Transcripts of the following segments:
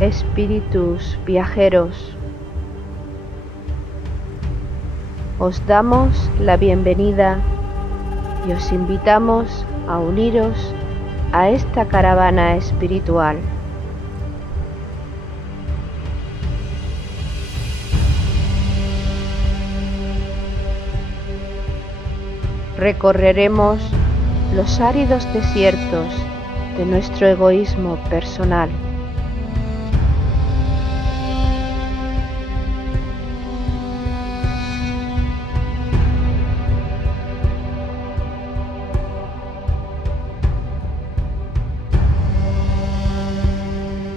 Espíritus viajeros, os damos la bienvenida y os invitamos a uniros a esta caravana espiritual. Recorreremos los áridos desiertos de nuestro egoísmo personal.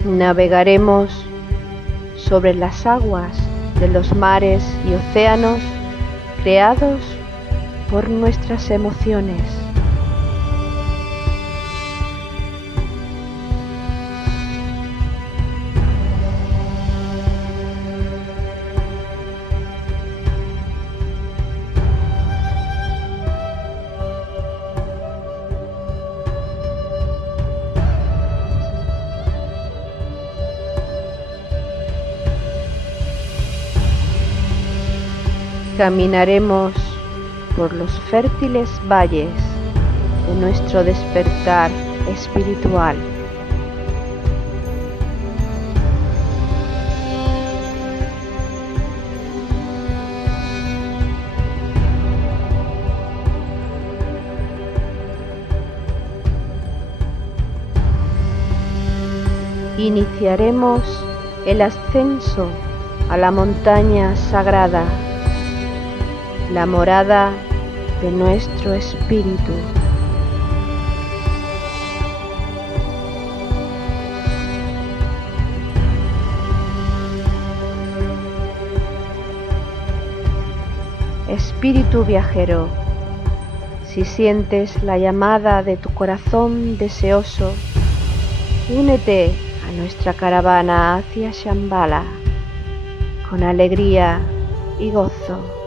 Navegaremos sobre las aguas de los mares y océanos creados por nuestras emociones. Caminaremos por los fértiles valles de nuestro despertar espiritual. Iniciaremos el ascenso a la montaña sagrada, la morada de nuestro espíritu. Espíritu viajero, si sientes la llamada de tu corazón deseoso, únete a nuestra caravana hacia Shambhala con alegría y gozo.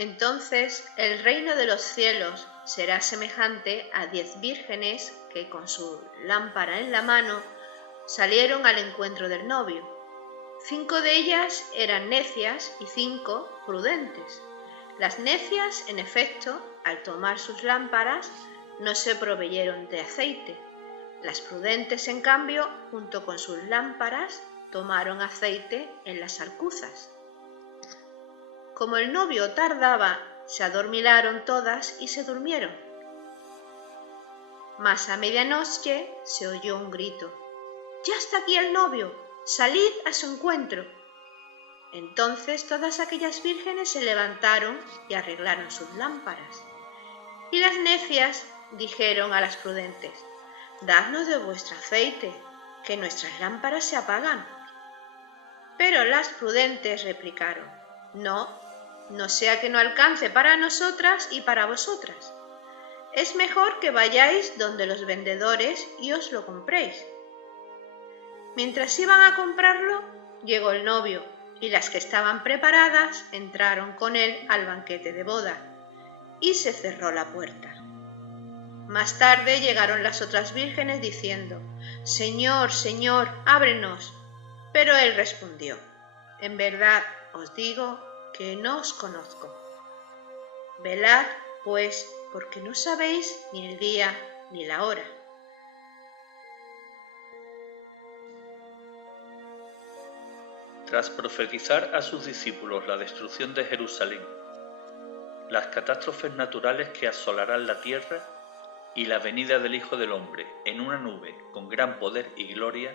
Entonces el reino de los cielos será semejante a 10 vírgenes que con su lámpara en la mano salieron al encuentro del novio. 5 de ellas eran necias y 5 prudentes. Las necias, en efecto, al tomar sus lámparas, no se proveyeron de aceite. Las prudentes, en cambio, junto con sus lámparas, tomaron aceite en las alcuzas. Como el novio tardaba, se adormilaron todas y se durmieron. Mas a medianoche se oyó un grito: «¡Ya está aquí el novio! ¡Salid a su encuentro!». Entonces todas aquellas vírgenes se levantaron y arreglaron sus lámparas. Y las necias dijeron a las prudentes: «Dadnos de vuestro aceite, que nuestras lámparas se apagan». Pero las prudentes replicaron: No sea que no alcance para nosotras y para vosotras. Es mejor que vayáis donde los vendedores y os lo compréis. Mientras iban a comprarlo, llegó el novio, y las que estaban preparadas entraron con él al banquete de boda, y se cerró la puerta. Más tarde llegaron las otras vírgenes diciendo: «Señor, Señor, ábrenos». Pero él respondió: «En verdad os digo que no os conozco. Velad, pues, porque no sabéis ni el día ni la hora». Tras profetizar a sus discípulos la destrucción de Jerusalén, las catástrofes naturales que asolarán la tierra y la venida del Hijo del Hombre en una nube con gran poder y gloria,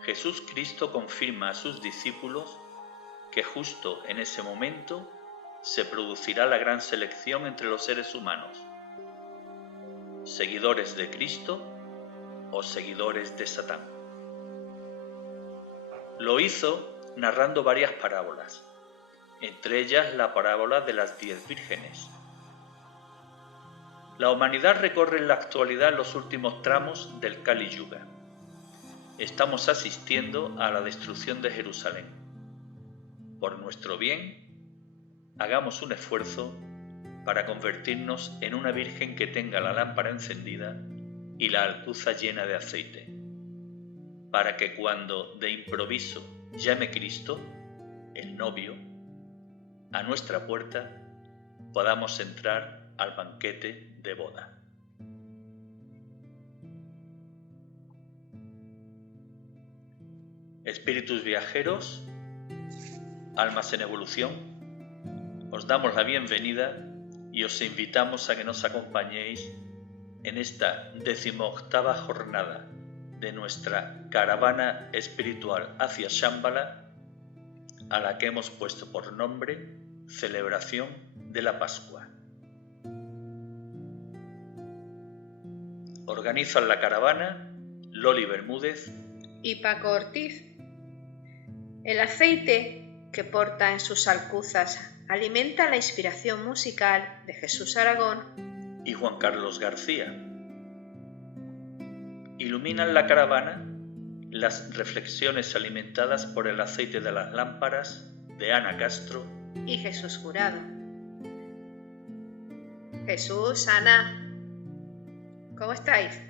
Jesús Cristo confirma a sus discípulos que justo en ese momento se producirá la gran selección entre los seres humanos, seguidores de Cristo o seguidores de Satán. Lo hizo narrando varias parábolas, entre ellas la parábola de las 10 vírgenes. La humanidad recorre en la actualidad los últimos tramos del Kali Yuga. Estamos asistiendo a la destrucción de Jerusalén. Por nuestro bien, hagamos un esfuerzo para convertirnos en una virgen que tenga la lámpara encendida y la alcuza llena de aceite, para que cuando de improviso llame Cristo, el novio, a nuestra puerta, podamos entrar al banquete de boda. Espíritus viajeros, almas en evolución, os damos la bienvenida y os invitamos a que nos acompañéis en esta 18ª jornada de nuestra caravana espiritual hacia Shambhala, a la que hemos puesto por nombre Celebración de la Pascua. Organizan la caravana Loli Bermúdez y Paco Ortiz. El aceite que porta en sus alcuzas alimenta la inspiración musical de Jesús Aragón y Juan Carlos García. Iluminan la caravana las reflexiones alimentadas por el aceite de las lámparas de Ana Castro y Jesús Jurado. Jesús, Ana, ¿cómo estáis?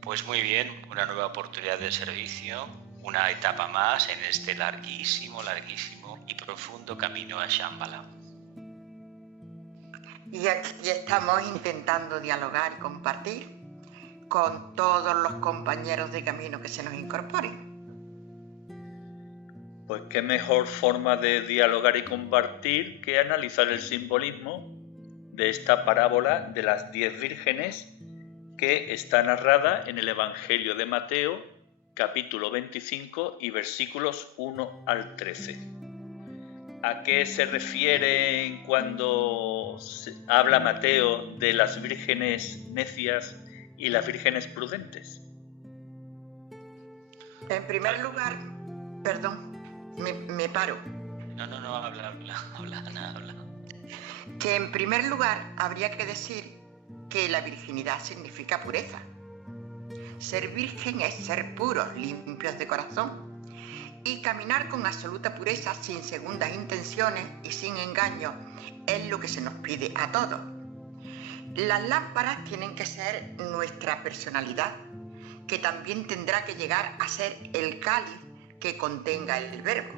Pues muy bien, una nueva oportunidad de servicio, una etapa más en este larguísimo y profundo camino a Shambhala. Y aquí estamos intentando dialogar y compartir con todos los compañeros de camino que se nos incorporen. Pues qué mejor forma de dialogar y compartir que analizar el simbolismo de esta parábola de las 10 vírgenes que está narrada en el Evangelio de Mateo, capítulo 25 y versículos 1 al 13. ¿A qué se refiere cuando habla Mateo de las vírgenes necias y las vírgenes prudentes? En primer lugar, perdón, me paro. No, habla. Que en primer lugar habría que decir que la virginidad significa pureza. Ser virgen es ser puros, limpios de corazón, y caminar con absoluta pureza, sin segundas intenciones y sin engaño, es lo que se nos pide a todos. Las lámparas tienen que ser nuestra personalidad, que también tendrá que llegar a ser el cáliz que contenga el verbo.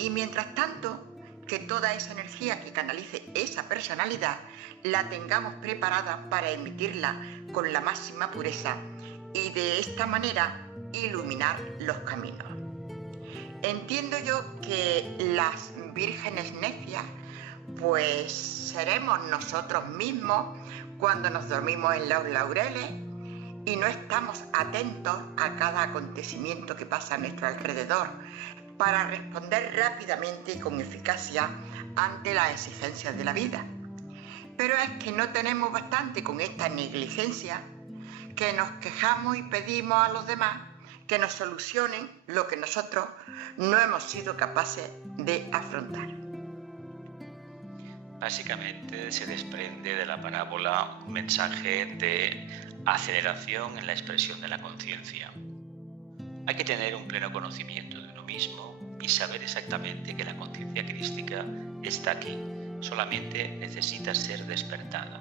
Y mientras tanto, que toda esa energía que canalice esa personalidad la tengamos preparada para emitirla con la máxima pureza y de esta manera iluminar los caminos. Entiendo yo que las vírgenes necias pues seremos nosotros mismos cuando nos dormimos en los laureles y no estamos atentos a cada acontecimiento que pasa a nuestro alrededor para responder rápidamente y con eficacia ante las exigencias de la vida. Pero es que no tenemos bastante con esta negligencia, que nos quejamos y pedimos a los demás que nos solucionen lo que nosotros no hemos sido capaces de afrontar. Básicamente se desprende de la parábola un mensaje de aceleración en la expresión de la conciencia. Hay que tener un pleno conocimiento de uno mismo y saber exactamente que la conciencia crística está aquí, solamente necesita ser despertada.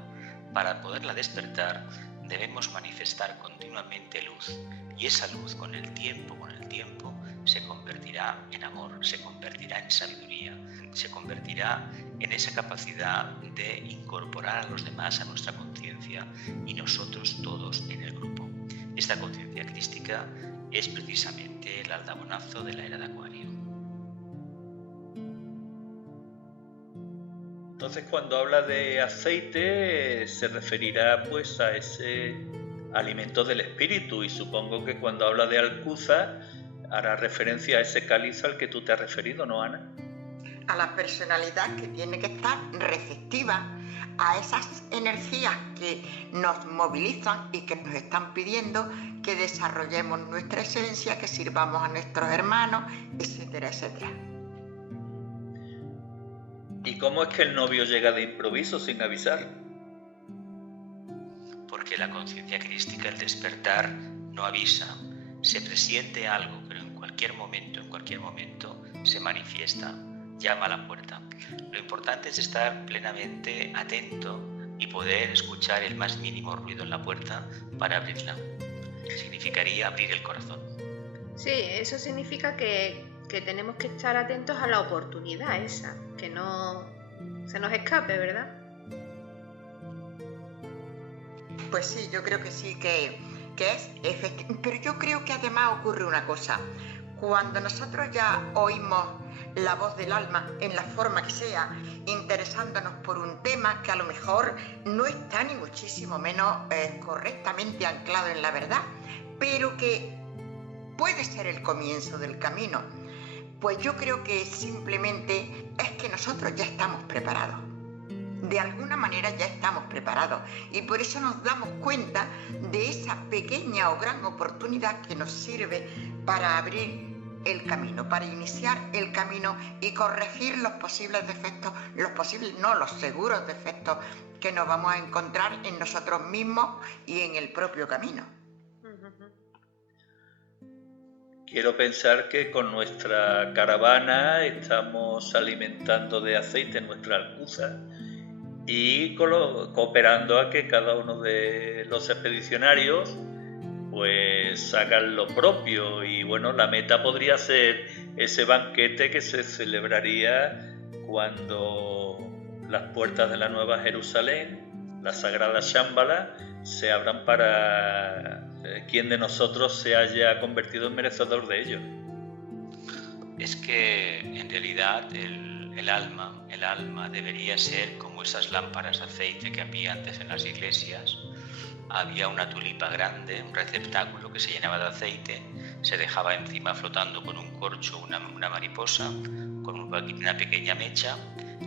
Para poderla despertar debemos manifestar continuamente luz, y esa luz con el tiempo se convertirá en amor, se convertirá en sabiduría, se convertirá en esa capacidad de incorporar a los demás a nuestra conciencia y nosotros todos en el grupo. Esta conciencia crística es precisamente el aldabonazo de la era de Acuario. Entonces, cuando habla de aceite, se referirá pues a ese alimento del espíritu, y supongo que cuando habla de alcuza hará referencia a ese cáliz al que tú te has referido, ¿no, Ana? A la personalidad que tiene que estar receptiva a esas energías que nos movilizan y que nos están pidiendo que desarrollemos nuestra esencia, que sirvamos a nuestros hermanos, etcétera, etcétera. ¿Y cómo es que el novio llega de improviso sin avisar? Porque la conciencia crística, el despertar, no avisa. Se presiente algo, pero en cualquier momento se manifiesta, llama a la puerta. Lo importante es estar plenamente atento y poder escuchar el más mínimo ruido en la puerta para abrirla. Significaría abrir el corazón. Sí, eso significa que tenemos que estar atentos a la oportunidad esa, que no se nos escape, ¿verdad? Pues sí, yo creo que sí, que es efectivo. Pero yo creo que además ocurre una cosa. Cuando nosotros ya oímos la voz del alma, en la forma que sea, interesándonos por un tema que a lo mejor no está ni muchísimo menos correctamente anclado en la verdad, pero que puede ser el comienzo del camino, pues yo creo que simplemente es que nosotros ya estamos preparados. De alguna manera ya estamos preparados y por eso nos damos cuenta de esa pequeña o gran oportunidad que nos sirve para abrir el camino, para iniciar el camino y corregir los posibles defectos, los seguros defectos que nos vamos a encontrar en nosotros mismos y en el propio camino. Quiero pensar que con nuestra caravana estamos alimentando de aceite nuestra alcuza y cooperando a que cada uno de los expedicionarios pues hagan lo propio. Y bueno, la meta podría ser ese banquete que se celebraría cuando las puertas de la Nueva Jerusalén, la Sagrada Shambhala, se abran para quien de nosotros se haya convertido en merecedor de ello. Es que en realidad el alma debería ser como esas lámparas de aceite que había antes en las iglesias. Había una tulipa grande, un receptáculo que se llenaba de aceite, se dejaba encima flotando con un corcho una mariposa, con una pequeña mecha,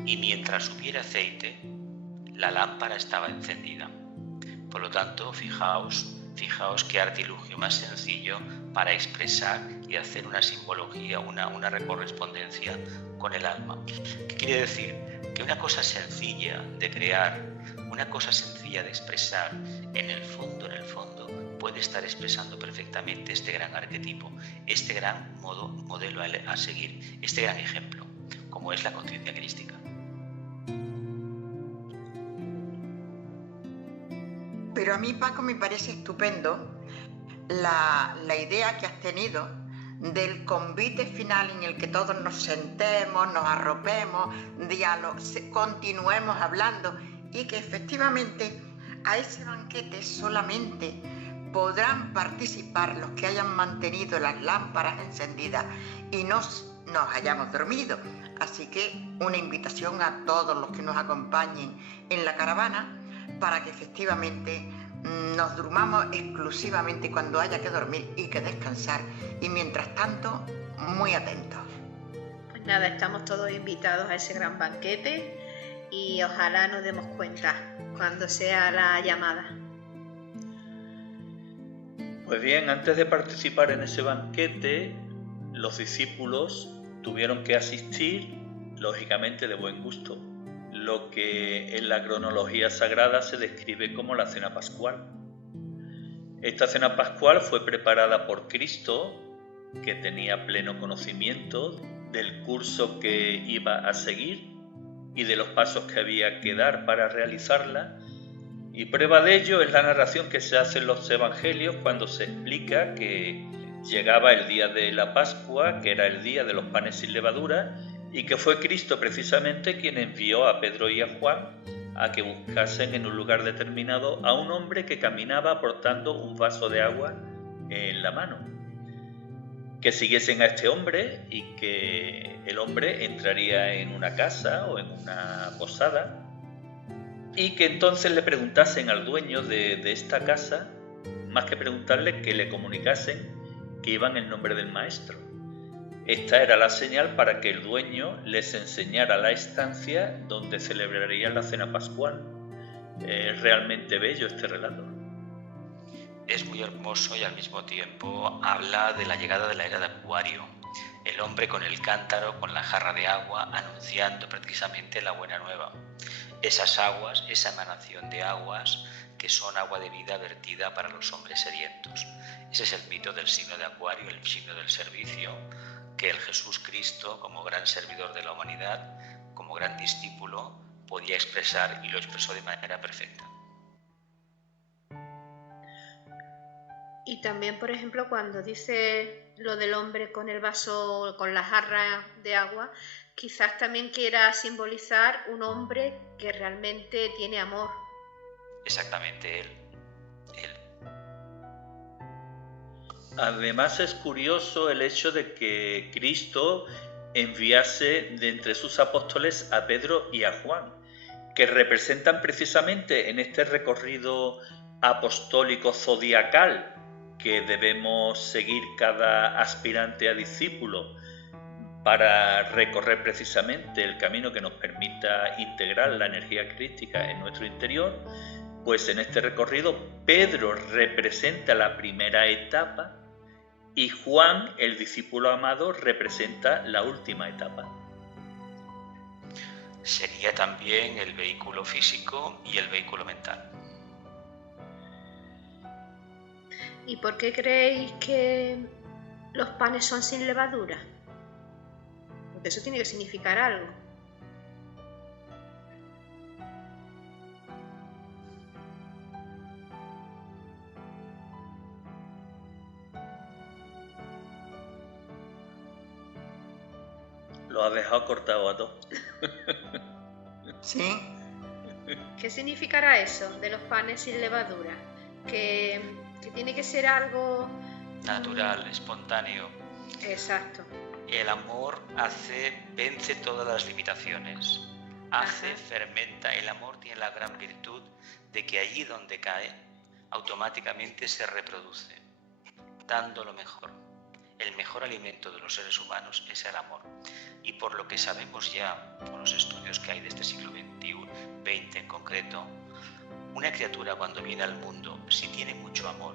y mientras hubiera aceite, la lámpara estaba encendida. Por lo tanto, fijaos qué artilugio más sencillo para expresar y hacer una simbología, una correspondencia con el alma. ¿Qué quiere decir? Que una cosa sencilla de crear, una cosa sencilla de expresar, en el fondo, puede estar expresando perfectamente este gran arquetipo, este gran modelo a seguir, este gran ejemplo, como es la conciencia crística. Pero a mí, Paco, me parece estupendo la idea que has tenido del convite final en el que todos nos sentemos, nos arropemos, continuemos hablando y que efectivamente a ese banquete solamente podrán participar los que hayan mantenido las lámparas encendidas y nos hayamos dormido. Así que una invitación a todos los que nos acompañen en la caravana para que efectivamente nos durmamos exclusivamente cuando haya que dormir y que descansar, y mientras tanto muy atentos. Pues nada, estamos todos invitados a ese gran banquete y ojalá nos demos cuenta cuando sea la llamada. Pues bien, antes de participar en ese banquete, los discípulos tuvieron que asistir, lógicamente de buen gusto, lo que en la cronología sagrada se describe como la cena pascual. Esta cena pascual fue preparada por Cristo, que tenía pleno conocimiento del curso que iba a seguir y de los pasos que había que dar para realizarla, y prueba de ello es la narración que se hace en los evangelios cuando se explica que llegaba el día de la Pascua, que era el día de los panes sin levadura, y que fue Cristo precisamente quien envió a Pedro y a Juan a que buscasen en un lugar determinado a un hombre que caminaba portando un vaso de agua en la mano. que siguiesen a este hombre y que el hombre entraría en una casa o en una posada y que entonces le preguntasen al dueño de esta casa, más que preguntarle, que le comunicasen que iban en nombre del maestro. Esta era la señal para que el dueño les enseñara la estancia donde celebrarían la cena pascual. Es realmente bello este relato. Es muy hermoso y al mismo tiempo habla de la llegada de la era de Acuario. El hombre con el cántaro, con la jarra de agua, anunciando precisamente la buena nueva. Esas aguas, esa emanación de aguas, que son agua de vida vertida para los hombres sedientos. Ese es el mito del signo de Acuario, el signo del servicio, que el Jesús Cristo, como gran servidor de la humanidad, como gran discípulo, podía expresar y lo expresó de manera perfecta. Y también, por ejemplo, cuando dice lo del hombre con el vaso, con la jarra de agua, quizás también quiera simbolizar un hombre que realmente tiene amor. Exactamente, él. Además es curioso el hecho de que Cristo enviase de entre sus apóstoles a Pedro y a Juan, que representan precisamente en este recorrido apostólico zodiacal que debemos seguir cada aspirante a discípulo para recorrer precisamente el camino que nos permita integrar la energía crística en nuestro interior. Pues en este recorrido Pedro representa la primera etapa y Juan, el discípulo amado, representa la última etapa. Sería también el vehículo físico y el vehículo mental. ¿Y por qué creéis que los panes son sin levadura? Porque eso tiene que significar algo. Lo has dejado cortado a todo. Sí. ¿Qué significará eso de los panes sin levadura? Que tiene que ser algo Natural, espontáneo. Exacto. El amor vence todas las limitaciones. Fermenta. El amor tiene la gran virtud de que allí donde cae, automáticamente se reproduce, dando lo mejor. El mejor alimento de los seres humanos es el amor. Y por lo que sabemos ya, por los estudios que hay de este siglo XX en concreto, una criatura cuando viene al mundo, si tiene mucho amor,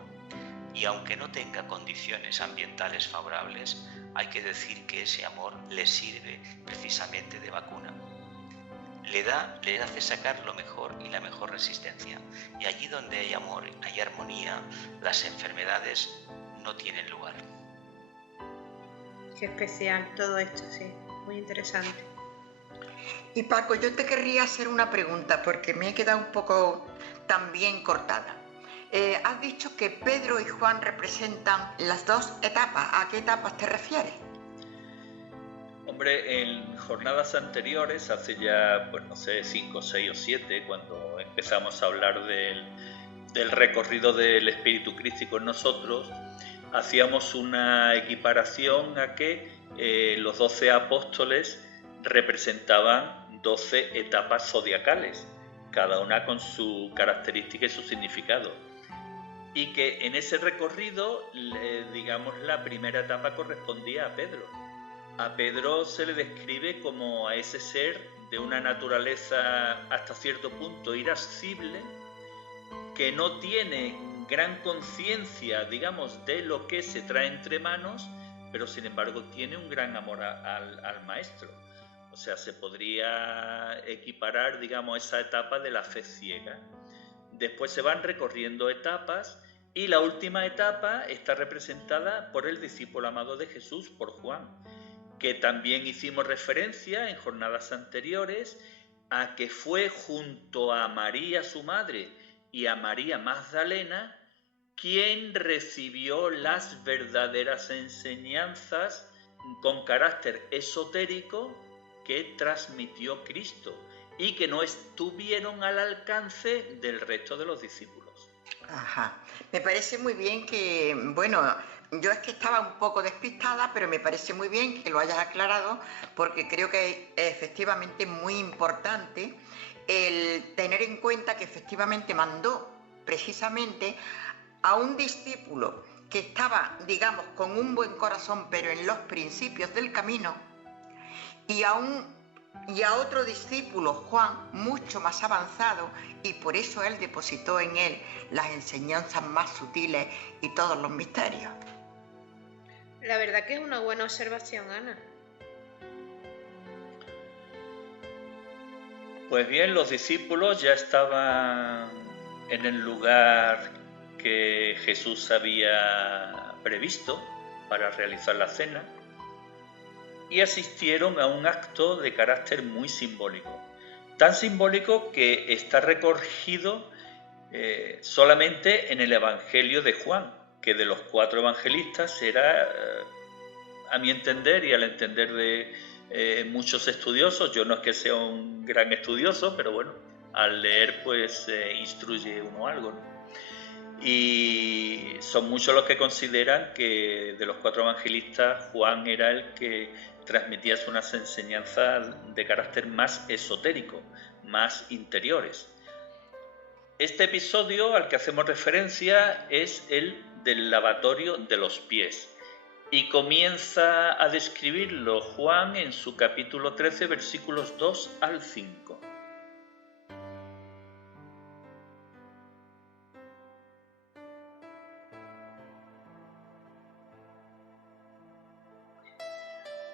y aunque no tenga condiciones ambientales favorables, hay que decir que ese amor le sirve precisamente de vacuna. Le hace sacar lo mejor y la mejor resistencia. Y allí donde hay amor, hay armonía, las enfermedades no tienen lugar. Qué especial todo esto, sí, muy interesante. Y Paco, yo te querría hacer una pregunta porque me he quedado un poco también cortada. Has dicho que Pedro y Juan representan las dos etapas. ¿A qué etapas te refieres? Hombre, en jornadas anteriores, hace ya, 5, 6 o 7, cuando empezamos a hablar del recorrido del espíritu crístico en nosotros, hacíamos una equiparación a que los 12 apóstoles representaban 12 etapas zodiacales, cada una con su característica y su significado. Y que en ese recorrido, digamos, la primera etapa correspondía a Pedro. A Pedro se le describe como a ese ser de una naturaleza hasta cierto punto irascible, que no tiene gran conciencia, digamos, de lo que se trae entre manos, pero sin embargo tiene un gran amor al maestro. O sea, se podría equiparar, digamos, esa etapa de la fe ciega. Después se van recorriendo etapas y la última etapa está representada por el discípulo amado de Jesús, por Juan, que también hicimos referencia en jornadas anteriores a que fue junto a María su madre y a María Magdalena quien recibió las verdaderas enseñanzas con carácter esotérico que transmitió Cristo y que no estuvieron al alcance del resto de los discípulos. Ajá. Me parece muy bien que, bueno, yo es que estaba un poco despistada, pero me parece muy bien que lo hayas aclarado, porque creo que es efectivamente muy importante el tener en cuenta que efectivamente mandó precisamente a un discípulo que estaba, digamos, con un buen corazón, pero en los principios del camino, y a otro discípulo, Juan, mucho más avanzado, y por eso él depositó en él las enseñanzas más sutiles y todos los misterios. La verdad que es una buena observación, Ana. Pues bien, los discípulos ya estaban en el lugar que Jesús había previsto para realizar la cena y asistieron a un acto de carácter muy simbólico. Tan simbólico que está recogido solamente en el Evangelio de Juan, que de los 4 evangelistas era, a mi entender y al entender de muchos estudiosos, yo no es que sea un gran estudioso, pero bueno, al leer pues instruye uno algo, ¿no? Y son muchos los que consideran que de los 4 evangelistas Juan era el que transmitía unas enseñanzas de carácter más esotérico, más interiores. Este episodio al que hacemos referencia es el del lavatorio de los pies y comienza a describirlo Juan en su capítulo 13, versículos 2 al 5.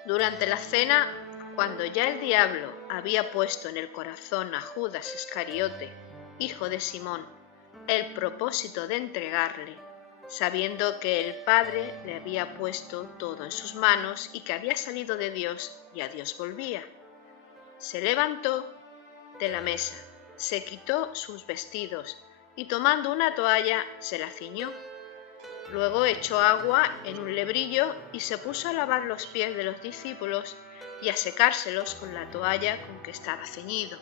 Durante la cena, cuando ya el diablo había puesto en el corazón a Judas Iscariote, hijo de Simón, el propósito de entregarle, sabiendo que el Padre le había puesto todo en sus manos y que había salido de Dios y a Dios volvía, se levantó de la mesa, se quitó sus vestidos y tomando una toalla se la ciñó. Luego echó agua en un lebrillo y se puso a lavar los pies de los discípulos y a secárselos con la toalla con que estaba ceñido.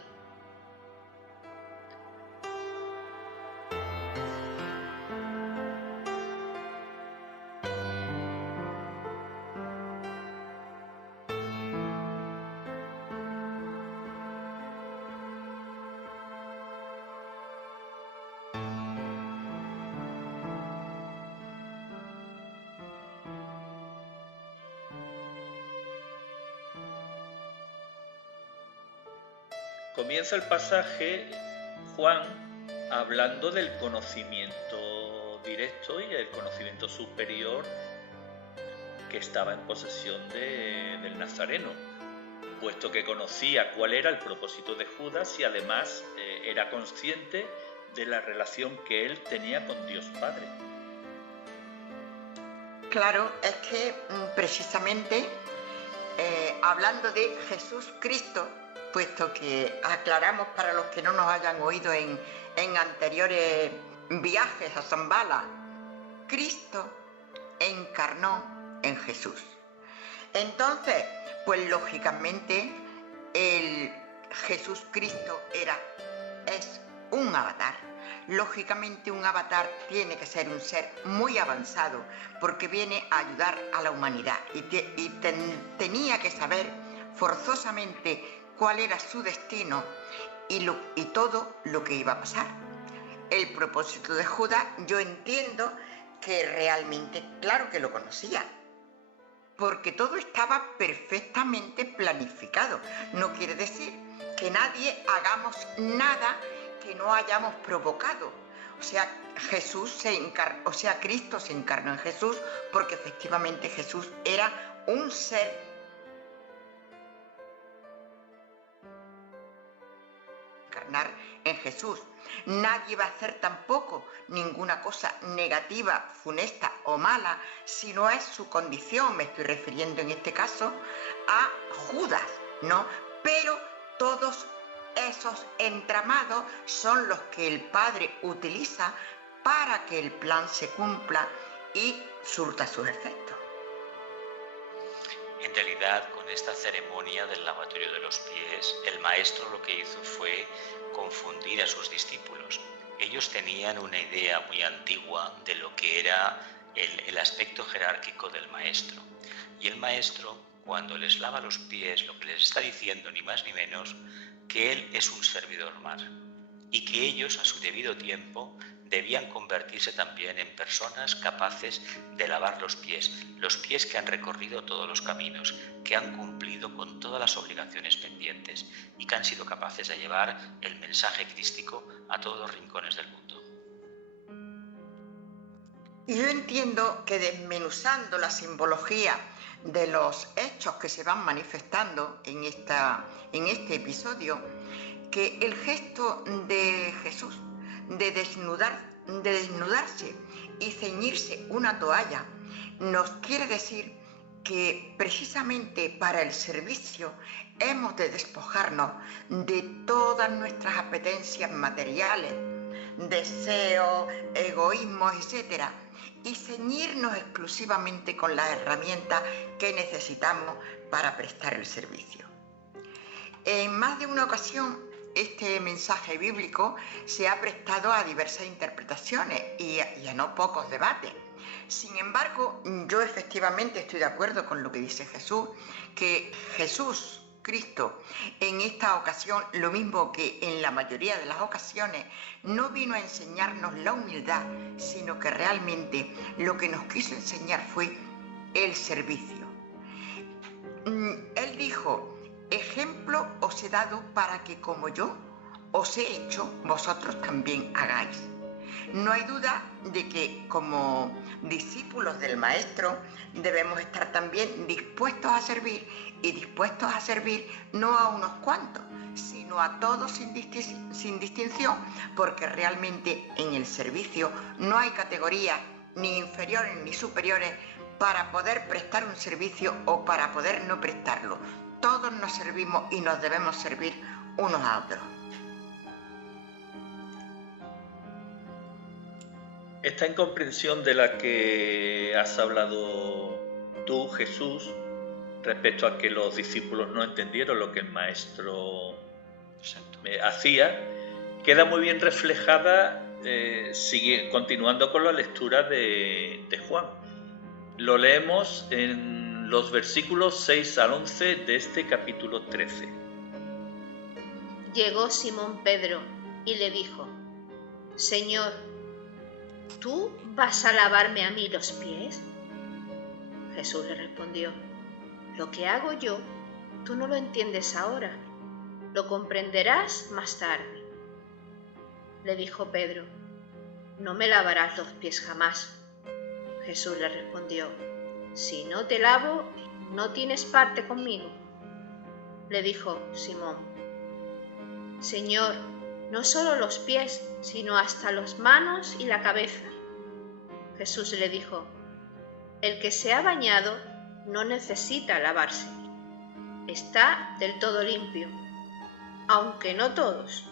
Comienza el pasaje Juan hablando del conocimiento directo y el conocimiento superior que estaba en posesión del Nazareno, puesto que conocía cuál era el propósito de Judas y además era consciente de la relación que él tenía con Dios Padre. Claro, es que precisamente hablando de Jesús Cristo, puesto que aclaramos para los que no nos hayan oído en anteriores viajes a Zambala, Cristo encarnó en Jesús. Entonces, pues lógicamente el Jesús Cristo es un avatar. Lógicamente un avatar tiene que ser un ser muy avanzado porque viene a ayudar a la humanidad y tenía que saber forzosamente cuál era su destino y todo lo que iba a pasar. El propósito de Judas, yo entiendo que realmente, claro que lo conocía, porque todo estaba perfectamente planificado. No quiere decir que nadie hagamos nada que no hayamos provocado. O sea, Cristo se encarnó en Jesús porque efectivamente Jesús era un ser encarnar en Jesús. Nadie va a hacer tampoco ninguna cosa negativa, funesta o mala si no es su condición. Me estoy refiriendo en este caso a Judas, ¿no? Pero todos esos entramados son los que el Padre utiliza para que el plan se cumpla y surta sus efectos. En realidad, con esta ceremonia del lavatorio de los pies, el maestro lo que hizo fue confundir a sus discípulos. Ellos tenían una idea muy antigua de lo que era el aspecto jerárquico del maestro. Y el maestro, cuando les lava los pies, lo que les está diciendo ni más ni menos que él es un servidor más y que ellos a su debido tiempo debían convertirse también en personas capaces de lavar los pies que han recorrido todos los caminos, que han cumplido con todas las obligaciones pendientes y que han sido capaces de llevar el mensaje crístico a todos los rincones del mundo. Y yo entiendo que desmenuzando la simbología de los hechos que se van manifestando en este episodio, que el gesto de Jesús de desnudarse y ceñirse una toalla nos quiere decir que precisamente para el servicio hemos de despojarnos de todas nuestras apetencias materiales, deseos, egoísmos, etc., y ceñirnos exclusivamente con las herramientas que necesitamos para prestar el servicio. En más de una ocasión, este mensaje bíblico se ha prestado a diversas interpretaciones y a no pocos debates. Sin embargo, yo efectivamente estoy de acuerdo con lo que dice Jesús, que Jesús, Cristo, en esta ocasión, lo mismo que en la mayoría de las ocasiones, no vino a enseñarnos la humildad, sino que realmente lo que nos quiso enseñar fue el servicio. Él dijo: ejemplo os he dado para que como yo os he hecho, vosotros también hagáis. No hay duda de que como discípulos del Maestro debemos estar también dispuestos a servir, y dispuestos a servir no a unos cuantos, sino a todos sin distinción, porque realmente en el servicio no hay categorías ni inferiores ni superiores para poder prestar un servicio o para poder no prestarlo. Todos nos servimos y nos debemos servir unos a otros. Esta incomprensión de la que has hablado tú, Jesús, respecto a que los discípulos no entendieron lo que el maestro hacía, queda muy bien reflejada continuando con la lectura de Juan. Lo leemos en los versículos 6 al 11 de este capítulo 13. Llegó Simón Pedro y le dijo: Señor, ¿tú vas a lavarme a mí los pies? Jesús le respondió: lo que hago yo, tú no lo entiendes ahora, lo comprenderás más tarde. Le dijo Pedro: no me lavarás los pies jamás. Jesús le respondió: si no te lavo, no tienes parte conmigo. Le dijo Simón: Señor, no solo los pies, sino hasta las manos y la cabeza. Jesús le dijo: el que se ha bañado no necesita lavarse, está del todo limpio, aunque no todos.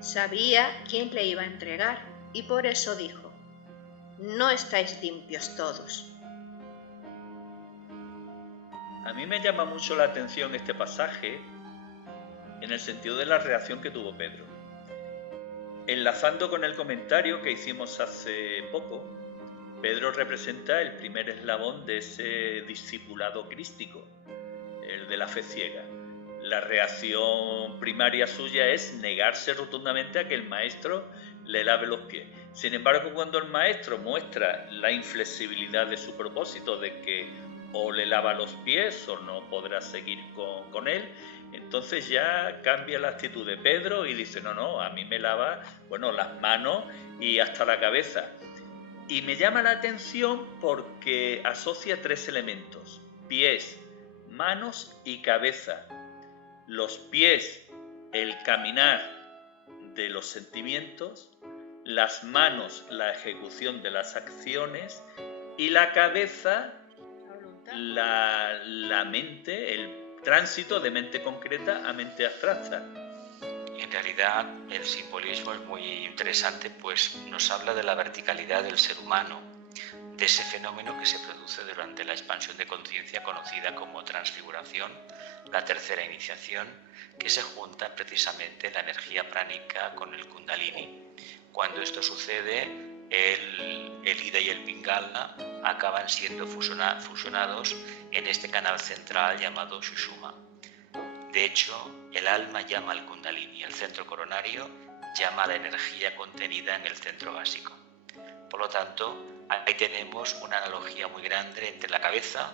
Sabía quién le iba a entregar y por eso dijo: no estáis limpios todos. A mí me llama mucho la atención este pasaje en el sentido de la reacción que tuvo Pedro. Enlazando con el comentario que hicimos hace poco, Pedro representa el primer eslabón de ese discipulado crístico, el de la fe ciega. La reacción primaria suya es negarse rotundamente a que el maestro le lave los pies. Sin embargo, cuando el maestro muestra la inflexibilidad de su propósito, de que o le lava los pies o no podrá seguir con él, entonces ya cambia la actitud de Pedro y dice: no, a mí me lava, las manos y hasta la cabeza. Y me llama la atención porque asocia tres elementos: pies, manos y cabeza. Los pies, el caminar de los sentimientos; las manos, la ejecución de las acciones; y la cabeza, la mente, el tránsito de mente concreta a mente abstracta. En realidad el simbolismo es muy interesante, pues nos habla de la verticalidad del ser humano, de ese fenómeno que se produce durante la expansión de conciencia conocida como transfiguración, la tercera iniciación, que se junta precisamente la energía pránica con el kundalini. Cuando esto sucede, el Ida y el Pingala acaban siendo fusionados en este canal central llamado Sushumna. De hecho, el alma llama al Kundalini, el centro coronario llama a la energía contenida en el centro básico. Por lo tanto, ahí tenemos una analogía muy grande entre la cabeza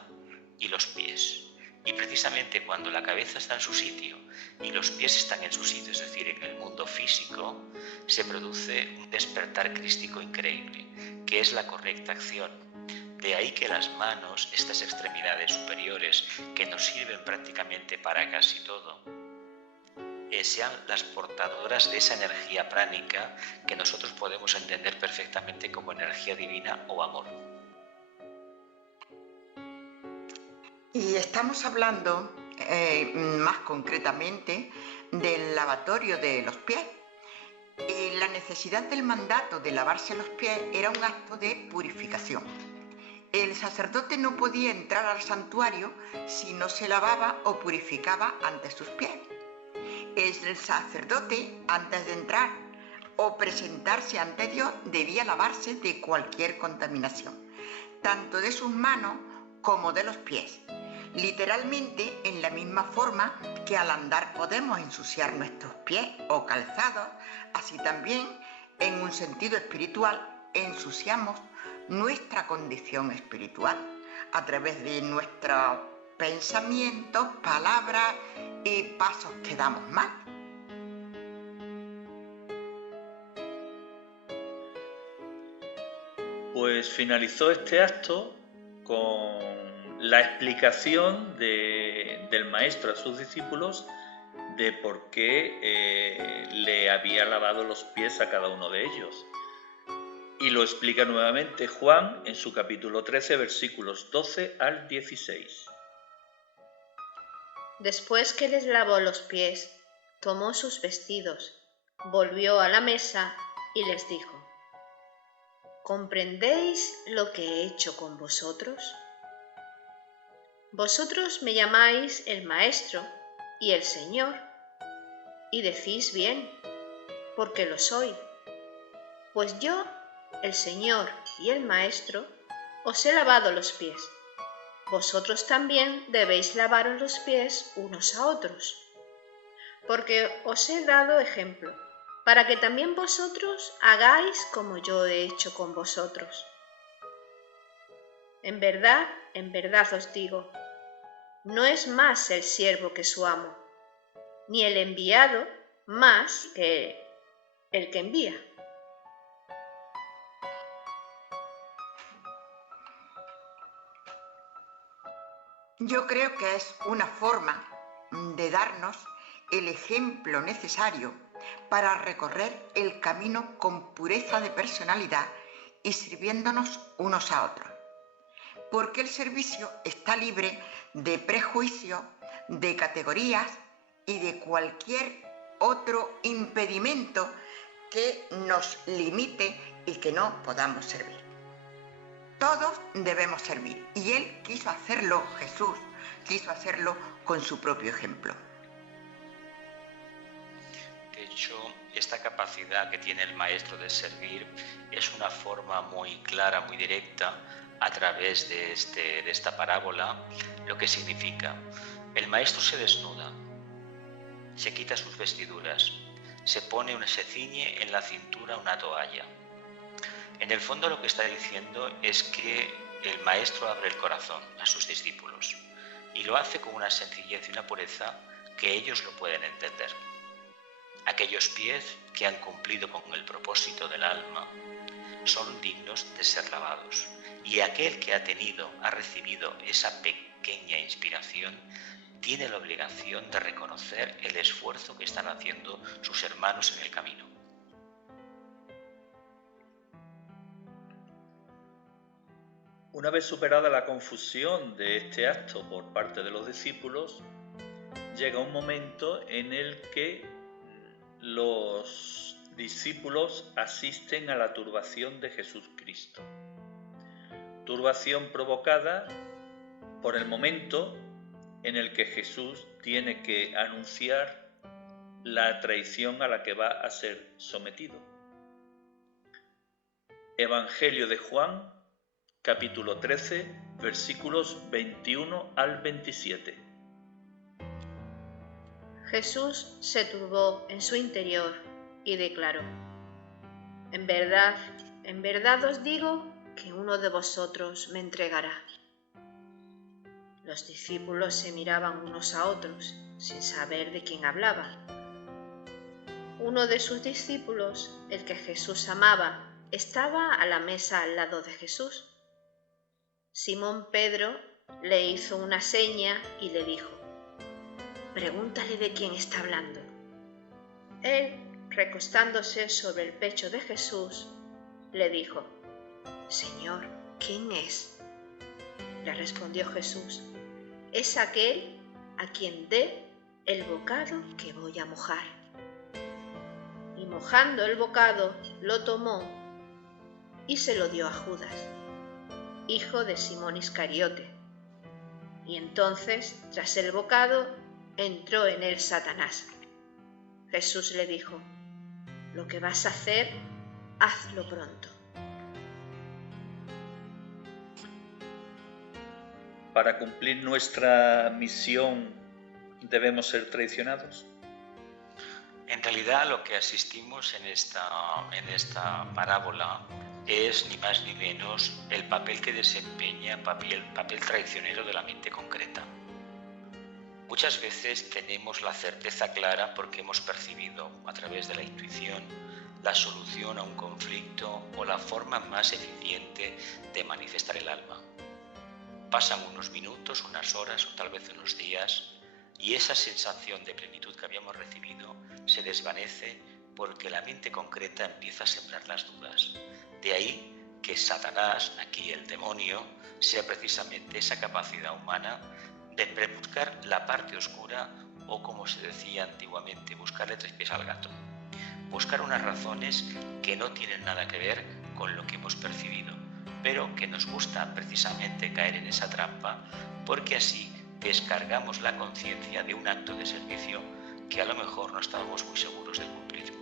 y los pies. Y precisamente cuando la cabeza está en su sitio y los pies están en su sitio, es decir, en el mundo físico, se produce un despertar crístico increíble, que es la correcta acción. De ahí que las manos, estas extremidades superiores, que nos sirven prácticamente para casi todo, sean las portadoras de esa energía pránica que nosotros podemos entender perfectamente como energía divina o amor. Y estamos hablando más concretamente del lavatorio de los pies. La necesidad del mandato de lavarse los pies era un acto de purificación. El sacerdote no podía entrar al santuario si no se lavaba o purificaba antes sus pies. El sacerdote, antes de entrar o presentarse ante Dios, debía lavarse de cualquier contaminación, tanto de sus manos como de los pies. Literalmente, en la misma forma que al andar podemos ensuciar nuestros pies o calzados, así también, en un sentido espiritual, ensuciamos nuestra condición espiritual a través de nuestros pensamientos, palabras y pasos que damos mal. Pues finalizó este acto con la explicación del maestro a sus discípulos de por qué le había lavado los pies a cada uno de ellos. Y lo explica nuevamente Juan en su capítulo 13, versículos 12 al 16. Después que les lavó los pies, tomó sus vestidos, volvió a la mesa y les dijo: ¿comprendéis lo que he hecho con vosotros? Vosotros me llamáis el Maestro y el Señor, y decís bien, porque lo soy. Pues yo, el Señor y el Maestro, os he lavado los pies. Vosotros también debéis lavaros los pies unos a otros, porque os he dado ejemplo, para que también vosotros hagáis como yo he hecho con vosotros. En verdad os digo, no es más el siervo que su amo, ni el enviado más que el que envía. Yo creo que es una forma de darnos el ejemplo necesario para recorrer el camino con pureza de personalidad y sirviéndonos unos a otros. Porque el servicio está libre de prejuicios, de categorías y de cualquier otro impedimento que nos limite y que no podamos servir. Todos debemos servir, y Él quiso hacerlo, Jesús quiso hacerlo con su propio ejemplo. De hecho, esta capacidad que tiene el Maestro de servir es una forma muy clara, muy directa, a través de esta parábola, lo que significa: el Maestro se desnuda, se quita sus vestiduras, se ciñe en la cintura una toalla. En el fondo lo que está diciendo es que el Maestro abre el corazón a sus discípulos y lo hace con una sencillez y una pureza que ellos lo pueden entender. Aquellos pies que han cumplido con el propósito del alma son dignos de ser lavados, y aquel que ha recibido esa pequeña inspiración tiene la obligación de reconocer el esfuerzo que están haciendo sus hermanos en el camino. Una vez superada la confusión de este acto por parte de los discípulos, llega un momento en el que los discípulos asisten a la turbación de Jesucristo. Turbación provocada por el momento en el que Jesús tiene que anunciar la traición a la que va a ser sometido. Evangelio de Juan, capítulo 13, versículos 21 al 27. Jesús se turbó en su interior y declaró: en verdad os digo que uno de vosotros me entregará. Los discípulos se miraban unos a otros, sin saber de quién hablaba. Uno de sus discípulos, el que Jesús amaba, estaba a la mesa al lado de Jesús. Simón Pedro le hizo una seña y le dijo: pregúntale de quién está hablando. Él, recostándose sobre el pecho de Jesús, le dijo: Señor, ¿quién es? Le respondió Jesús: es aquel a quien dé el bocado que voy a mojar. Y mojando el bocado, lo tomó y se lo dio a Judas, hijo de Simón Iscariote. Y entonces, tras el bocado, entró en él Satanás. Jesús le dijo: lo que vas a hacer, hazlo pronto. Para cumplir nuestra misión, ¿debemos ser traicionados? En realidad lo que asistimos en esta parábola es ni más ni menos el papel que desempeña el papel traicionero de la mente concreta. Muchas veces tenemos la certeza clara porque hemos percibido a través de la intuición la solución a un conflicto o la forma más eficiente de manifestar el alma. Pasan unos minutos, unas horas o tal vez unos días y esa sensación de plenitud que habíamos recibido se desvanece porque la mente concreta empieza a sembrar las dudas. De ahí que Satanás, aquí el demonio, sea precisamente esa capacidad humana de buscar la parte oscura o, como se decía antiguamente, buscarle tres pies al gato. Buscar unas razones que no tienen nada que ver con lo que hemos percibido, pero que nos gusta precisamente caer en esa trampa porque así descargamos la conciencia de un acto de servicio que a lo mejor no estábamos muy seguros de cumplir.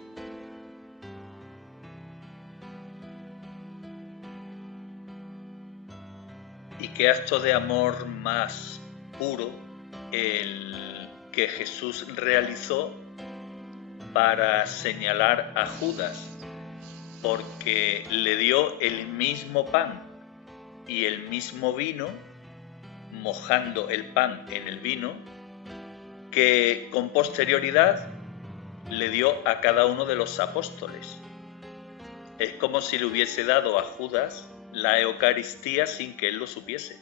¿Y qué acto de amor más puro el que Jesús realizó para señalar a Judas? Porque le dio el mismo pan y el mismo vino, mojando el pan en el vino, que con posterioridad le dio a cada uno de los apóstoles. Es como si le hubiese dado a Judas la Eucaristía sin que él lo supiese.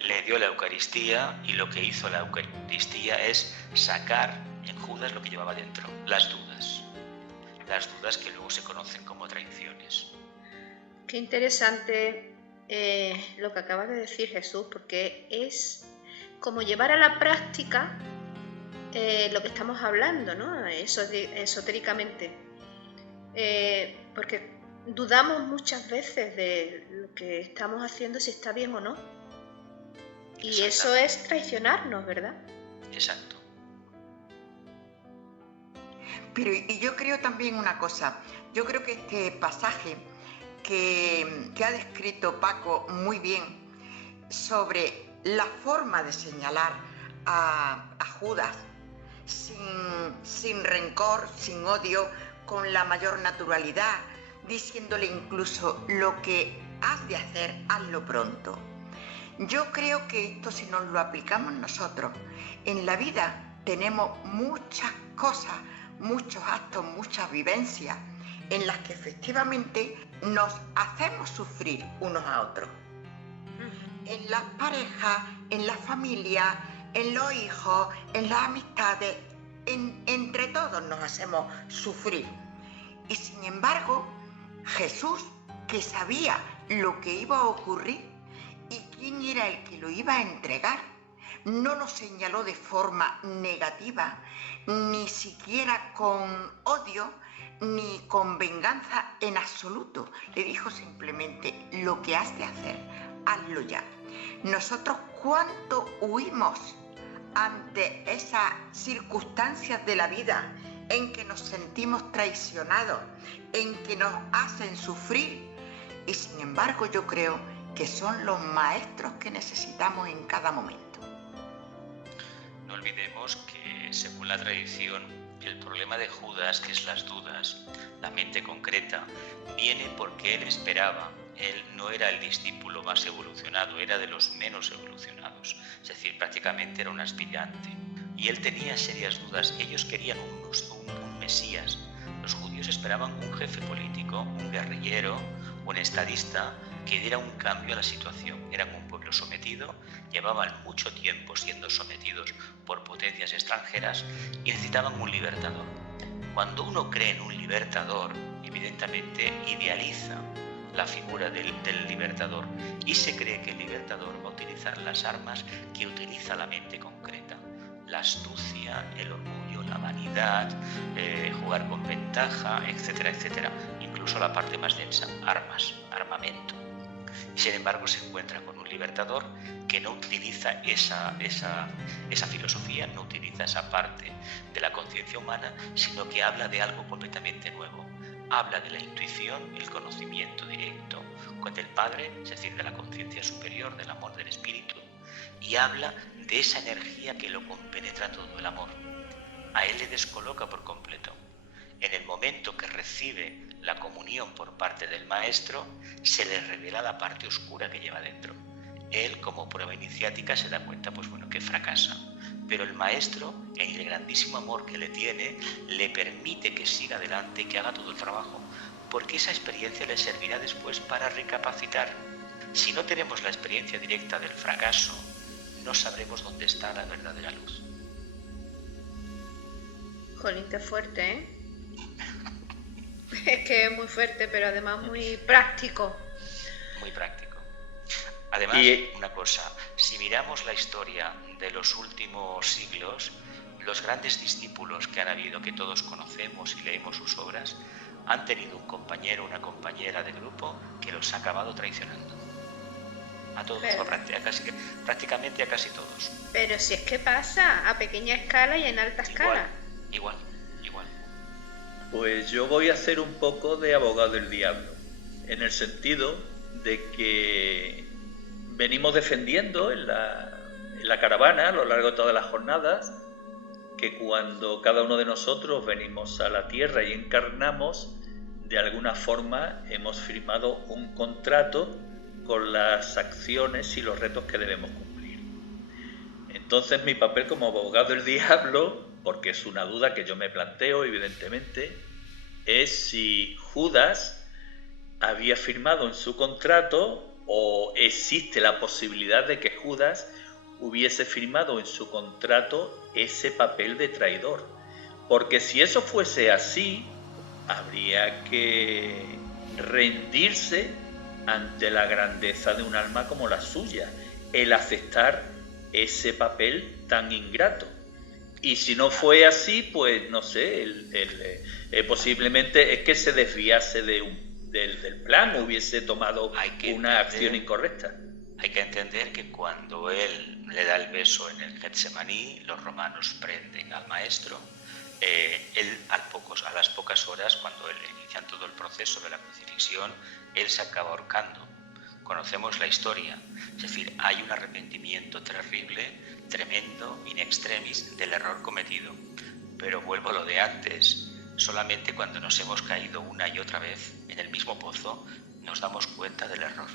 Le dio la Eucaristía y lo que hizo la Eucaristía es sacar en Judas lo que llevaba dentro, las dudas que luego se conocen como traiciones. Qué interesante lo que acabas de decir, Jesús, porque es como llevar a la práctica lo que estamos hablando, ¿no? Esotéricamente. Porque dudamos muchas veces de lo que estamos haciendo, si está bien o no. Y eso es traicionarnos, ¿verdad? Exacto. Pero y yo creo también una cosa, yo creo que este pasaje que ha descrito Paco muy bien sobre la forma de señalar a Judas sin rencor, sin odio, con la mayor naturalidad, diciéndole incluso lo que has de hacer, hazlo pronto. Yo creo que esto, si nos lo aplicamos nosotros, en la vida tenemos muchas cosas, muchos actos, muchas vivencias en las que efectivamente nos hacemos sufrir unos a otros. En las parejas, en la familia, en los hijos, en las amistades, entre todos nos hacemos sufrir. Y sin embargo, Jesús, que sabía lo que iba a ocurrir y quién era el que lo iba a entregar, no lo señaló de forma negativa, ni siquiera con odio, ni con venganza en absoluto. Le dijo simplemente: lo que has de hacer, hazlo ya. Nosotros, ¿cuánto huimos ante esas circunstancias de la vida en que nos sentimos traicionados, en que nos hacen sufrir? y sin embargo yo creo que son los maestros que necesitamos en cada momento. No olvidemos que, según la tradición, el problema de Judas, que es las dudas, la mente concreta, viene porque él esperaba. Él no era el discípulo más evolucionado, era de los menos evolucionados. Es decir, prácticamente era un aspirante. Y él tenía serias dudas. Ellos querían un Mesías. Los judíos esperaban un jefe político, un guerrillero, un estadista que diera un cambio a la situación. Eran un pueblo sometido, llevaban mucho tiempo siendo sometidos por potencias extranjeras y necesitaban un libertador. Cuando uno cree en un libertador, evidentemente idealiza la figura del libertador y se cree que el libertador va a utilizar las armas que utiliza la mente concreta. La astucia, el orgullo, la vanidad, jugar con ventaja, etcétera, etcétera. Incluso la parte más densa, armas, armamento. Y sin embargo se encuentra con un libertador que no utiliza esa filosofía, no utiliza esa parte de la conciencia humana, sino que habla de algo completamente nuevo. Habla de la intuición, el conocimiento directo con el Padre, es decir, de la conciencia superior, del amor del Espíritu, y habla de esa energía que lo compenetra todo, el amor. A él le descoloca por completo. En el momento que recibe la comunión por parte del Maestro, se le revela la parte oscura que lleva dentro. Él, como prueba iniciática, se da cuenta, que fracasa. Pero el Maestro, en el grandísimo amor que le tiene, le permite que siga adelante y que haga todo el trabajo, porque esa experiencia le servirá después para recapacitar. Si no tenemos la experiencia directa del fracaso, no sabremos dónde está la verdadera luz. Jolín, qué fuerte, ¿eh? Es que es muy fuerte, pero además muy práctico. Muy práctico. Además, una cosa, si miramos la historia de los últimos siglos, los grandes discípulos que han habido, que todos conocemos y leemos sus obras, han tenido un compañero, una compañera de grupo que los ha acabado traicionando. A todos, prácticamente a casi todos. Pero si es que pasa a pequeña escala y en alta escala. Igual. Pues yo voy a hacer un poco de abogado del diablo, en el sentido de que venimos defendiendo en la caravana a lo largo de todas las jornadas que cuando cada uno de nosotros venimos a la tierra y encarnamos, de alguna forma hemos firmado un contrato con las acciones y los retos que debemos cumplir. Entonces mi papel como abogado del diablo, porque es una duda que yo me planteo evidentemente, es si Judas había firmado en su contrato o existe la posibilidad de que Judas hubiese firmado en su contrato ese papel de traidor. Porque si eso fuese así, habría que rendirse ante la grandeza de un alma como la suya, el aceptar ese papel tan ingrato. Y si no fue así, pues no sé, posiblemente es que se desviase del plan, hubiese tomado una acción incorrecta. Hay que entender que cuando él le da el beso en el Getsemaní, los romanos prenden al Maestro. Él a las pocas horas, cuando él inician todo el proceso de la crucifixión, él se acaba ahorcando. Conocemos la historia, es decir, hay un arrepentimiento terrible, tremendo, in extremis, del error cometido. Pero vuelvo a lo de antes, solamente cuando nos hemos caído una y otra vez en el mismo pozo, nos damos cuenta del error.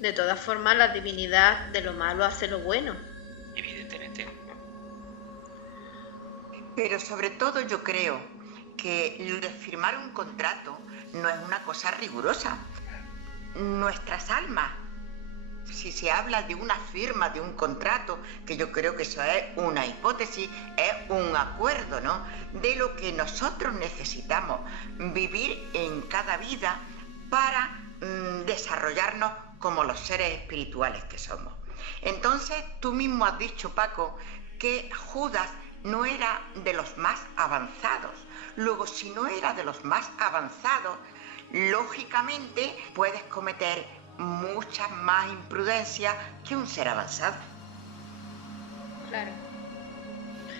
De todas formas, la divinidad de lo malo hace lo bueno. Evidentemente. Pero sobre todo yo creo que lo de firmar un contrato no es una cosa rigurosa. Nuestras almas, si se habla de una firma, de un contrato, que yo creo que eso es una hipótesis, es un acuerdo, ¿no?, de lo que nosotros necesitamos vivir en cada vida para desarrollarnos como los seres espirituales que somos. Entonces, tú mismo has dicho, Paco, que Judas no era de los más avanzados. Luego, si no era de los más avanzados, lógicamente puedes cometer muchas más imprudencias que un ser avanzado. Claro,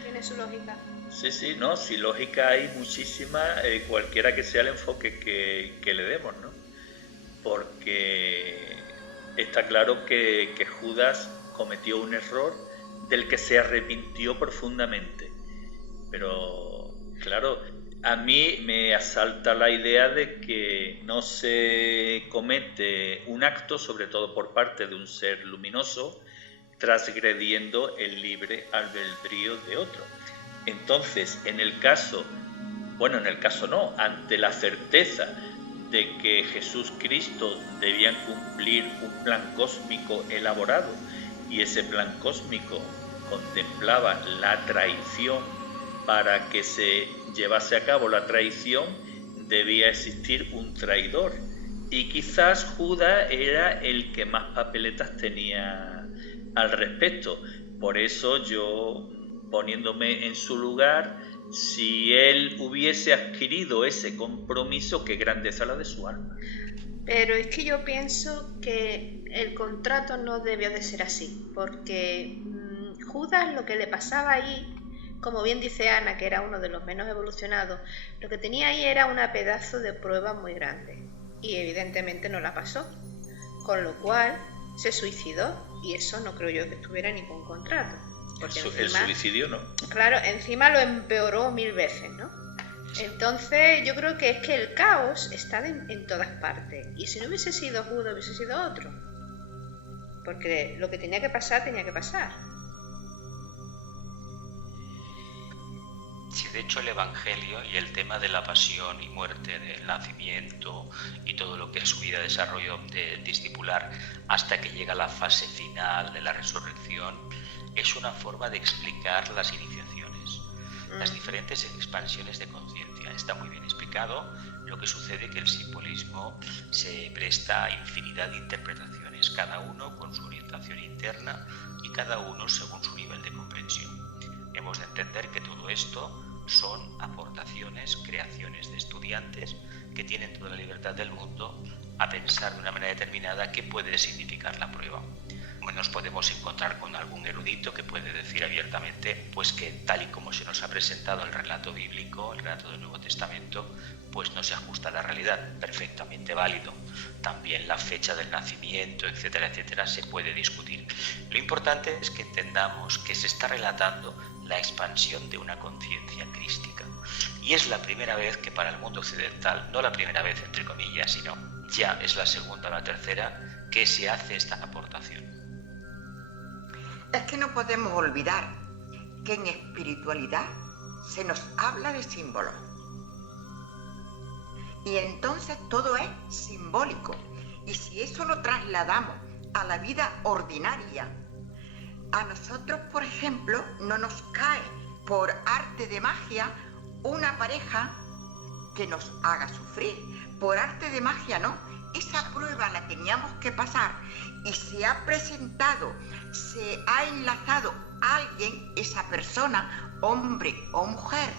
tiene su lógica. Sí, no, sí, lógica hay muchísima, cualquiera que sea el enfoque que le demos, ¿no? porque está claro que Judas cometió un error del que se arrepintió profundamente. Pero, claro, a mí me asalta la idea de que no se comete un acto, sobre todo por parte de un ser luminoso, transgrediendo el libre albedrío de otro. Entonces, ante la certeza de que Jesús Cristo debía cumplir un plan cósmico elaborado, y ese plan cósmico contemplaba la traición. Para que se llevase a cabo la traición debía existir un traidor, y quizás Judas era el que más papeletas tenía al respecto. Por eso yo, poniéndome en su lugar, si él hubiese adquirido ese compromiso, qué grandeza la de su alma. Pero es que yo pienso que el contrato no debió de ser así, porque Judas, lo que le pasaba ahí, como bien dice Ana, que era uno de los menos evolucionados, lo que tenía ahí era una pedazo de prueba muy grande, y evidentemente no la pasó, con lo cual se suicidó, y eso no creo yo que tuviera ningún contrato. Porque el suicidio no. Claro, encima lo empeoró 1000 veces, ¿no? Entonces yo creo que es que el caos está en todas partes, y si no hubiese sido Judas, hubiese sido otro, porque lo que tenía que pasar, tenía que pasar. Sí, de hecho el Evangelio y el tema de la pasión y muerte, del nacimiento y todo lo que es su vida de desarrollo de discipular hasta que llega la fase final de la resurrección, es una forma de explicar las iniciaciones, las diferentes expansiones de conciencia. Está muy bien explicado. Lo que sucede que el simbolismo se presta a infinidad de interpretaciones, cada uno con su orientación interna y cada uno según su nivel de comprensión. Hemos de entender que todo esto son aportaciones, creaciones de estudiantes que tienen toda la libertad del mundo a pensar de una manera determinada qué puede significar la prueba. Nos podemos encontrar con algún erudito que puede decir abiertamente pues que tal y como se nos ha presentado el relato bíblico, el relato del Nuevo Testamento, pues no se ajusta a la realidad. Perfectamente válido. También la fecha del nacimiento, etcétera, etcétera, se puede discutir. Lo importante es que entendamos que se está relatando la expansión de una conciencia crística. Y es la primera vez que para el mundo occidental, no la primera vez entre comillas, sino ya es la segunda o la tercera, que se hace esta aportación. Es que no podemos olvidar que en espiritualidad se nos habla de símbolos. Y entonces todo es simbólico. Y si eso lo trasladamos a la vida ordinaria, a nosotros, por ejemplo, no nos cae por arte de magia una pareja que nos haga sufrir. Por arte de magia no. Esa prueba la teníamos que pasar y se ha presentado, se ha enlazado a alguien, esa persona, hombre o mujer,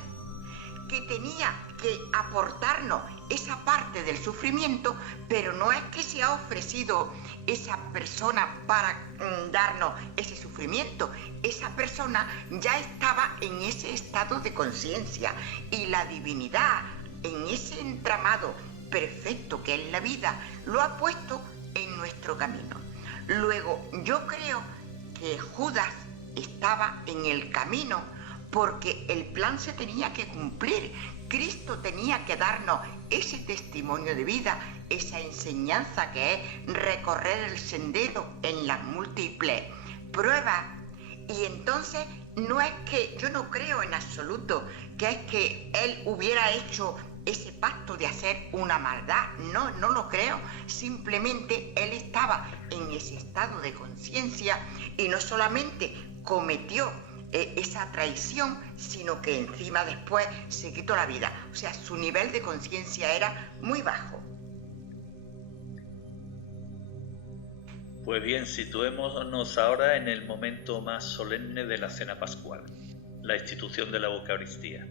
que tenía que aportarnos esa parte del sufrimiento, pero no es que se ha ofrecido esa persona para darnos ese sufrimiento. Esa persona ya estaba en ese estado de conciencia y la divinidad en ese entramado perfecto que es la vida lo ha puesto en nuestro camino. Luego yo creo que Judas estaba en el camino porque el plan se tenía que cumplir. Cristo tenía que darnos ese testimonio de vida, esa enseñanza que es recorrer el sendero en las múltiples pruebas. Y entonces no es que, yo no creo en absoluto que es que él hubiera hecho ese pacto de hacer una maldad. No lo creo. Simplemente él estaba en ese estado de conciencia y no solamente cometió esa traición, sino que encima después se quitó la vida. O sea, su nivel de conciencia era muy bajo. Pues bien, situémonos ahora en el momento más solemne de la Cena Pascual, la institución de la Eucaristía.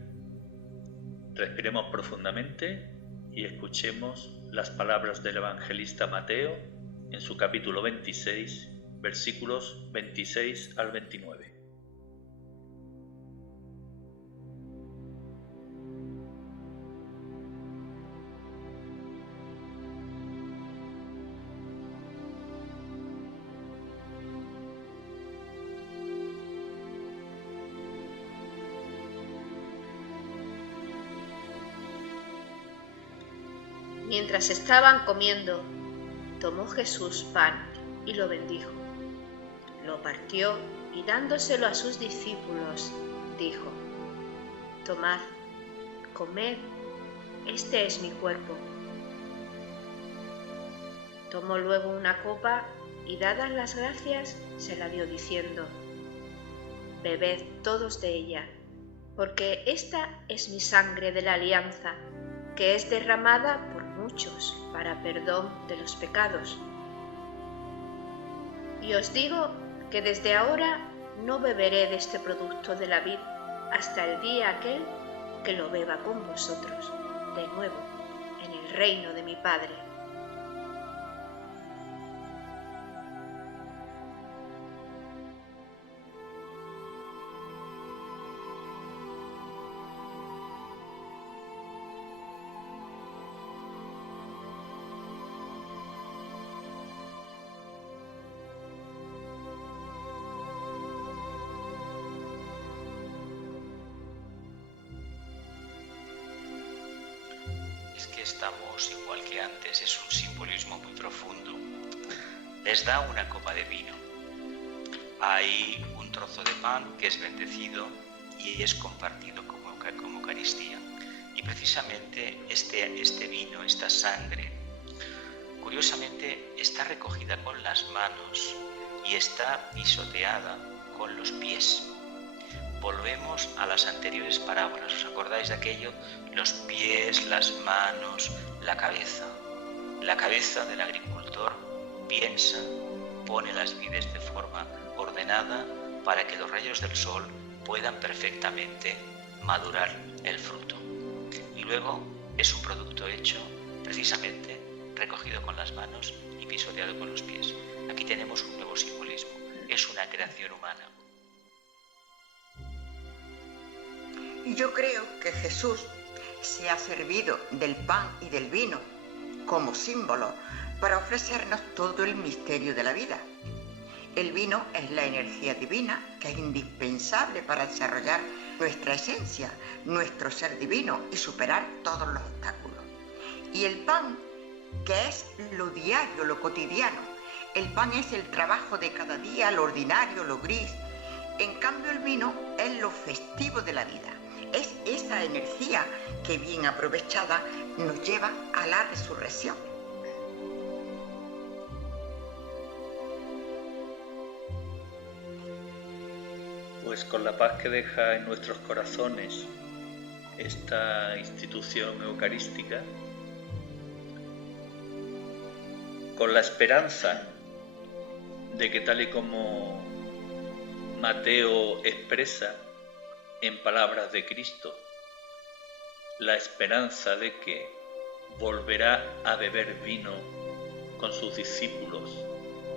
Respiremos profundamente y escuchemos las palabras del evangelista Mateo en su capítulo 26, versículos 26 al 29. Mientras estaban comiendo, tomó Jesús pan y lo bendijo. Lo partió y dándoselo a sus discípulos, dijo: Tomad, comed, este es mi cuerpo. Tomó luego una copa y dadas las gracias, se la dio diciendo: Bebed todos de ella, porque esta es mi sangre de la alianza, que es derramada por muchos para perdón de los pecados. Y os digo que desde ahora no beberé de este producto de la vid hasta el día aquel que lo beba con vosotros, de nuevo, en el reino de mi Padre. Es que estamos igual que antes, es un simbolismo muy profundo. Les da una copa de vino. Hay un trozo de pan que es bendecido y es compartido como Eucaristía. Y precisamente este vino, esta sangre, curiosamente está recogida con las manos y está pisoteada con los pies. Volvemos a las anteriores parábolas. ¿Os acordáis de aquello? Los pies, las manos, la cabeza. La cabeza del agricultor piensa, pone las vides de forma ordenada para que los rayos del sol puedan perfectamente madurar el fruto. Y luego es un producto hecho precisamente recogido con las manos y pisoteado con los pies. Aquí tenemos un nuevo simbolismo. Es una creación humana. Yo creo que Jesús se ha servido del pan y del vino como símbolo para ofrecernos todo el misterio de la vida. El vino es la energía divina que es indispensable para desarrollar nuestra esencia, nuestro ser divino y superar todos los obstáculos. Y el pan, que es lo diario, lo cotidiano. El pan es el trabajo de cada día, lo ordinario, lo gris. En cambio, el vino es lo festivo de la vida. Es esa energía que, bien aprovechada, nos lleva a la resurrección. Pues con la paz que deja en nuestros corazones esta institución eucarística, con la esperanza de que, tal y como Mateo expresa en palabras de Cristo, la esperanza de que volverá a beber vino con sus discípulos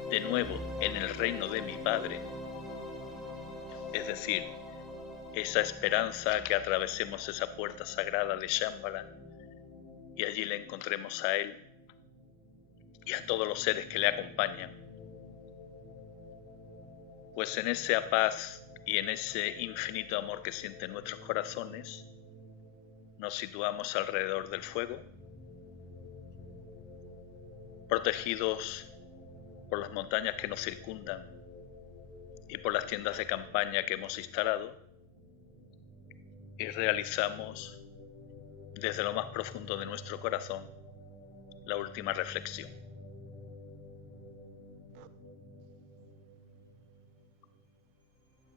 de nuevo en el reino de mi Padre, es decir, esa esperanza que atravesemos esa puerta sagrada de Shambhala y allí le encontremos a Él y a todos los seres que le acompañan, pues en esa paz y en ese infinito amor que sienten nuestros corazones, nos situamos alrededor del fuego, protegidos por las montañas que nos circundan y por las tiendas de campaña que hemos instalado, y realizamos desde lo más profundo de nuestro corazón la última reflexión.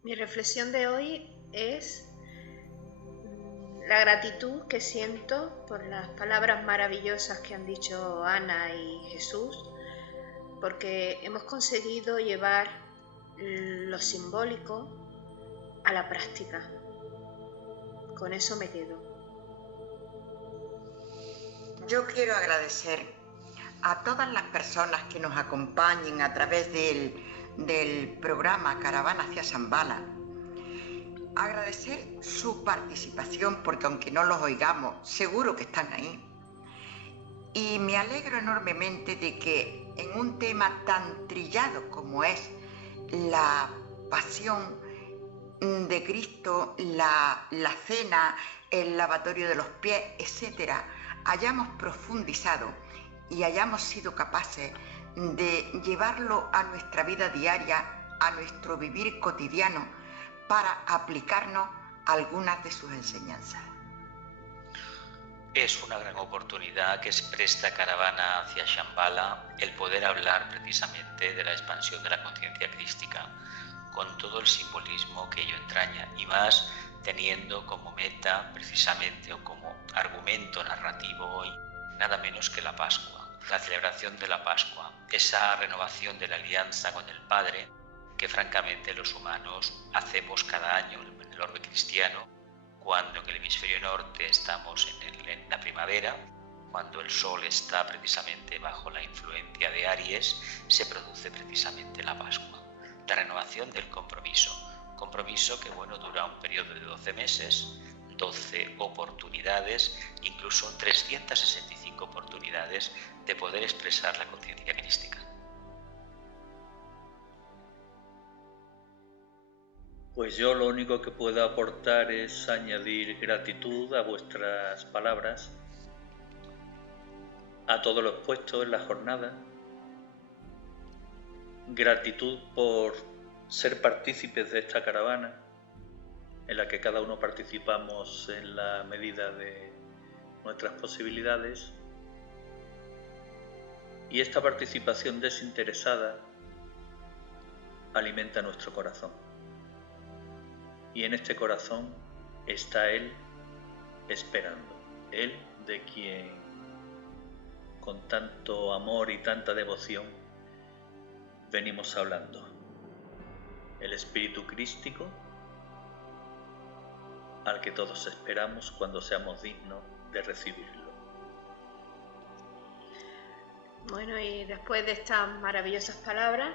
Mi reflexión de hoy es la gratitud que siento por las palabras maravillosas que han dicho Ana y Jesús, porque hemos conseguido llevar lo simbólico a la práctica. Con eso me quedo. Yo quiero agradecer a todas las personas que nos acompañen a través del programa Caravana hacia Shambhala. Agradecer su participación, porque aunque no los oigamos, seguro que están ahí. Y me alegro enormemente de que en un tema tan trillado como es la pasión de Cristo, la cena, el lavatorio de los pies, etc., hayamos profundizado y hayamos sido capaces de llevarlo a nuestra vida diaria, a nuestro vivir cotidiano, para aplicarnos algunas de sus enseñanzas. Es una gran oportunidad que se esta caravana hacia Shambhala el poder hablar precisamente de la expansión de la conciencia crística, con todo el simbolismo que ello entraña, y más teniendo como meta precisamente o como argumento narrativo hoy nada menos que la Pascua, la celebración de la Pascua, esa renovación de la alianza con el Padre que francamente los humanos hacemos cada año en el orbe cristiano, cuando en el hemisferio norte estamos en la primavera, cuando el sol está precisamente bajo la influencia de Aries, se produce precisamente la Pascua, la renovación del compromiso que dura un periodo de 12 meses, 12 oportunidades, incluso 365 oportunidades de poder expresar la conciencia crística. Pues yo lo único que puedo aportar es añadir gratitud a vuestras palabras, a todo lo expuesto en la jornada, gratitud por ser partícipes de esta caravana, en la que cada uno participamos en la medida de nuestras posibilidades, y esta participación desinteresada alimenta nuestro corazón. Y en este corazón está Él esperando, Él de quien con tanto amor y tanta devoción venimos hablando, el Espíritu Crístico al que todos esperamos cuando seamos dignos de recibirlo. Bueno, y después de estas maravillosas palabras,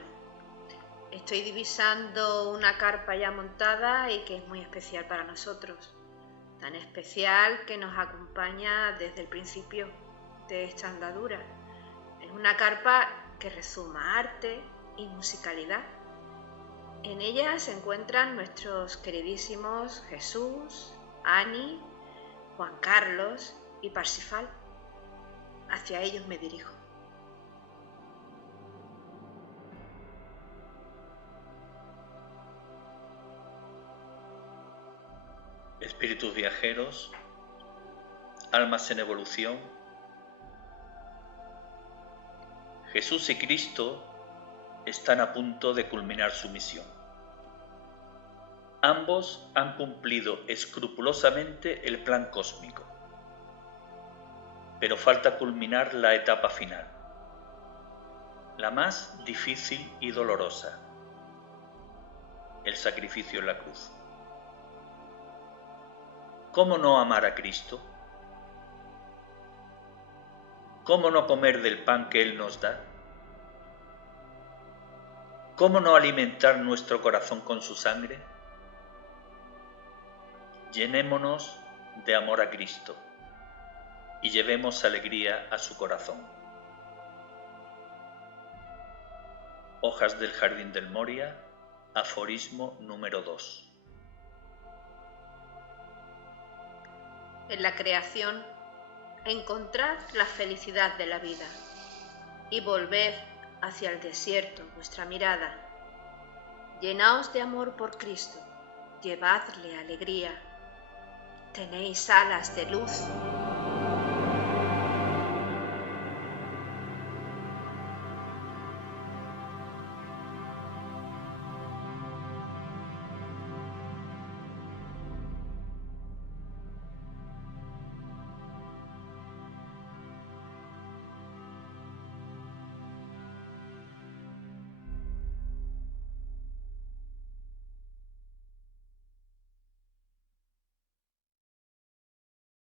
estoy divisando una carpa ya montada y que es muy especial para nosotros. Tan especial que nos acompaña desde el principio de esta andadura. Es una carpa que rezuma arte y musicalidad. En ella se encuentran nuestros queridísimos Jesús, Ani, Juan Carlos y Parsifal. Hacia ellos me dirijo. Espíritus viajeros, almas en evolución, Jesús y Cristo están a punto de culminar su misión. Ambos han cumplido escrupulosamente el plan cósmico, pero falta culminar la etapa final, la más difícil y dolorosa, el sacrificio en la cruz. ¿Cómo no amar a Cristo? ¿Cómo no comer del pan que Él nos da? ¿Cómo no alimentar nuestro corazón con su sangre? Llenémonos de amor a Cristo y llevemos alegría a su corazón. Hojas del Jardín del Moria, aforismo número 2. En la creación, encontrad la felicidad de la vida y volved hacia el desierto vuestra mirada. Llenaos de amor por Cristo, llevadle alegría. Tenéis alas de luz